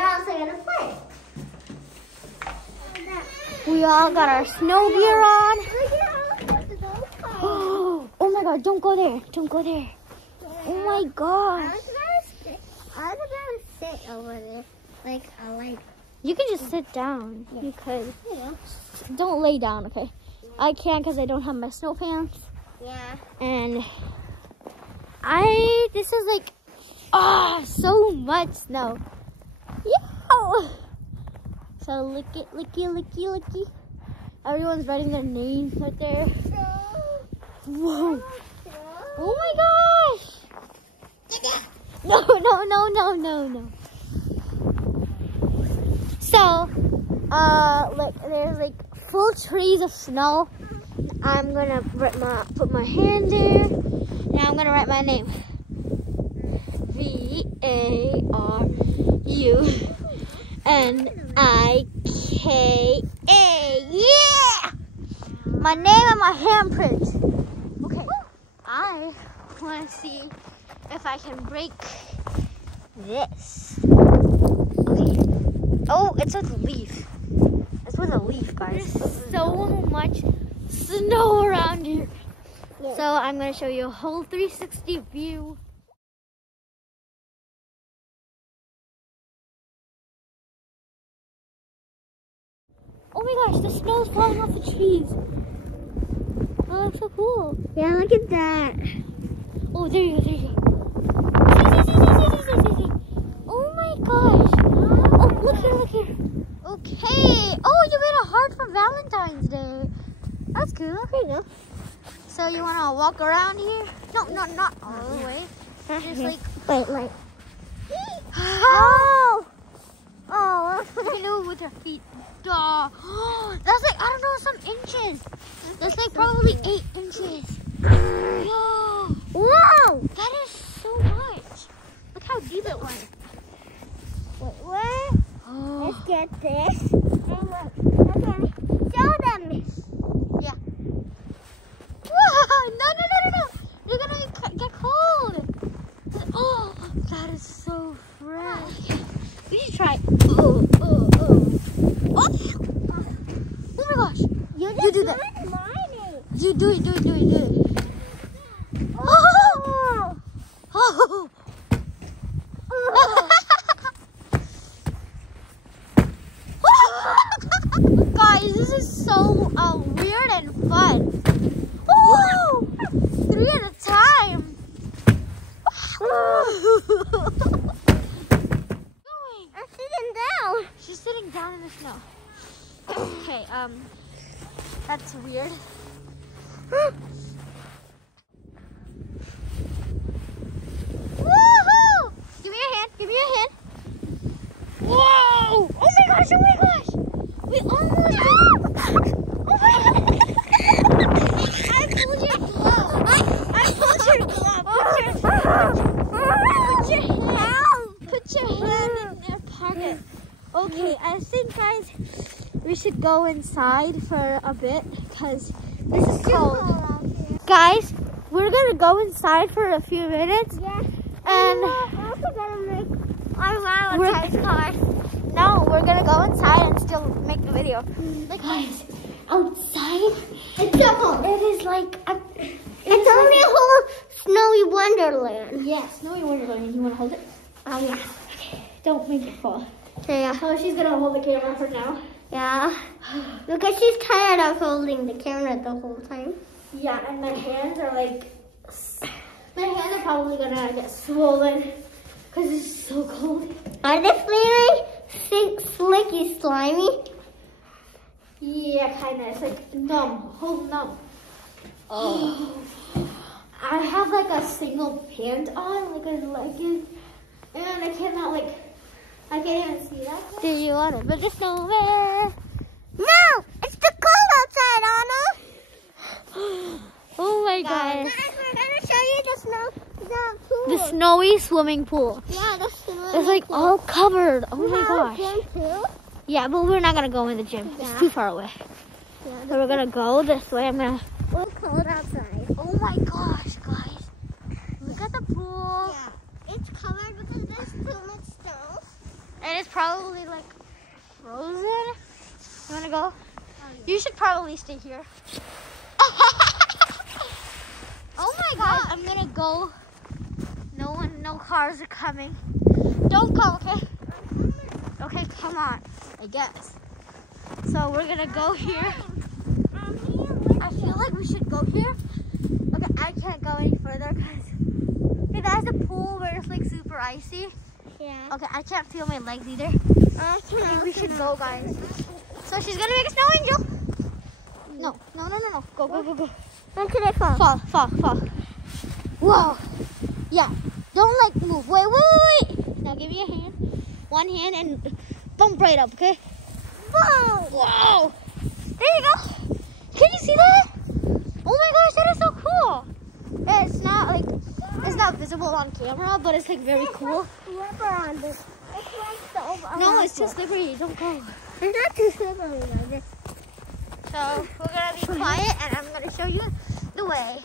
also gonna play. We all got our snow gear on. Oh my god, don't go there. Don't go there. Oh my gosh. I was gonna sit over there. Like, You can just sit down. Yeah. You could. Yeah. Don't lay down, okay? I can't because I don't have my snow pants. Yeah. And this is like, so much snow. Yeah. So licky, licky, licky, licky. Everyone's writing their names right there. Whoa. Oh my gosh. No, no, no, no, no, no. So, look, there's like full trees of snow. I'm gonna put my hand there. Now I'm gonna write my name. V-A-R-U-N-I-K-A. Yeah! My name and my handprint. Okay, I want to see if I can break this. Okay. Oh, it's with a leaf. It's with a leaf, guys. There's so much snow around here. Yeah. So I'm going to show you a whole 360 view. Oh my gosh, the snow's falling off the trees. Oh, that's so cool. Yeah, look at that. Oh, there you go, there you go. Oh my gosh. Oh, look here, look here. Okay. Oh, you made a heart for Valentine's Day. That's cool. There you go. So you want to walk around here? No, not all the way. Just like... Wait. Oh! Oh, you can do it with your feet. Duh. That's like, I don't know, some inches. That's like probably 8 inches. Yo. Whoa! That is so much. Look how deep it went. Wait, what? Oh. Let's get this. And look, okay, show them. Yeah. Whoa! No. You're gonna get cold. Oh, that is so fresh. We should try. Oh. Oh my gosh. You do that. Mine. You do it. Oh. Guys, this is so weird and fun. Woo! 3 at a time. I'm sitting down. She's sitting down in the snow. Okay, that's weird. Woohoo! Give me your hand. Whoa! Oh my gosh! We almost did. Oh my god! I pulled your glove. Put your hand in your pocket. Okay, I think, guys, we should go inside for a bit because this is cold. Guys, we're gonna go inside for a few minutes. Yeah. And I'm also gonna make our Valentine's card. No, we're gonna go inside and still make the video. Like, guys, outside, It's so cold. it is like It's only a whole snowy wonderland. yeah, snowy wonderland. You wanna hold it? Oh yeah. Okay, don't make it fall. Yeah. Oh, she's gonna hold the camera for now. Yeah. Because she's tired of holding the camera the whole time. Yeah, and my hands are like, my hands are probably gonna get swollen because it's so cold. Are they feeling slicky, slimy? Yeah, kinda. It's like numb, whole numb. Oh. I have like a single pant on, like a legging, and I cannot I can't even see that. Do you want to build a snowman? No! It's the cold outside, Anna! Oh my god. Guys, we're gonna show you the pool. The snowy swimming pool. Yeah, the swimming It's like pool. all covered. Oh my gosh. Gym too? Yeah, but we're not gonna go in the gym. It's Yeah. too far away. Yeah, So we're gonna go this way. we're cold outside. Oh my gosh, guys. Look at the pool. Yeah. It's covered because there's too much snow. And it's probably like frozen. You wanna go? You should probably stay here. Oh my God, I'm gonna go. No cars are coming. Don't go, okay? Okay, come on, I guess. So we're gonna go here. I feel like we should go here. Okay, I can't go any further because that's a pool where it's like super icy. Yeah. Okay, I can't feel my legs either. Okay, we should go, guys. So she's gonna make a snow angel. No. Go. When could I fall? Fall. Whoa. Yeah. Don't like move. Wait. Now give me a hand. One hand and bump right up, okay? Whoa. There you go. Can you see that? Oh my gosh, that is so cool. It's not visible on camera, but it's like very cool. Rubber on this. No, it's too slippery. Don't go. It's not too slippery on this. So we're gonna be quiet, and I'm gonna show you the way.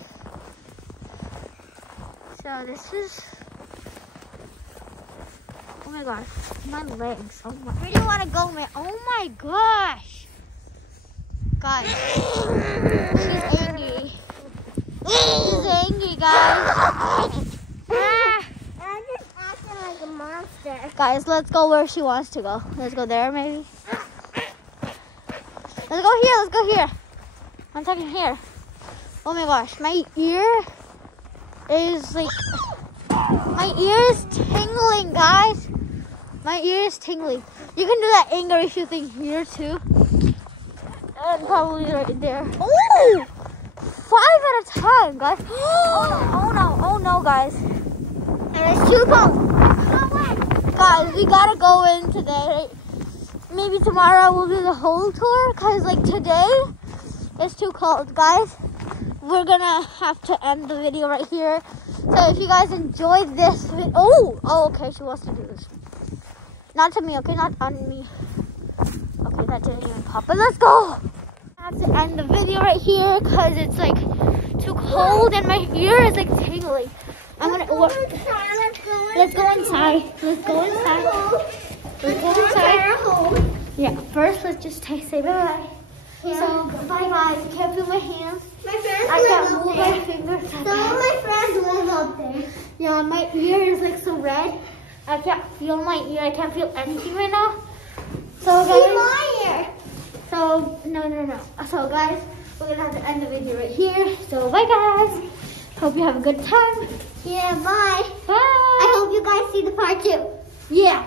So this is. Oh my gosh, my legs. Oh my. Where do you want to go, man? Oh my gosh, guys. She's angry. She's angry, guys. I'm just acting like a monster. Guys, let's go where she wants to go. Let's go there, maybe. Let's go here. I'm talking here. Oh my gosh, my ear is tingling, guys. My ear is tingling. You can do that anger issue thing here too. And probably right there. Oh! 5 at a time, guys. Oh no, guys. And it's too cold. Guys, we gotta go in today. Maybe tomorrow we'll do the whole tour, cause like today it's too cold, guys. We're gonna have to end the video right here. So if you guys enjoyed this video, okay, she wants to do this. Not to me, okay, not on me. Okay, that didn't even pop, but let's go. I have to end the video right here, cause it's like too cold and my ear is like tingling. Let's go inside. Yeah, first let's just say bye-bye. Yeah. So, bye guys. I can't feel my hands. I can't move my fingers. Some of my friends live up there. Yeah, my ear is like so red. I can't feel my ear. I can't feel anything right now. So guys. See my ear. So, no. So guys, we're going to have to end the video right here. So, bye guys. Hope you have a good time. Yeah, bye. Bye. I hope you guys see the part 2. Yeah.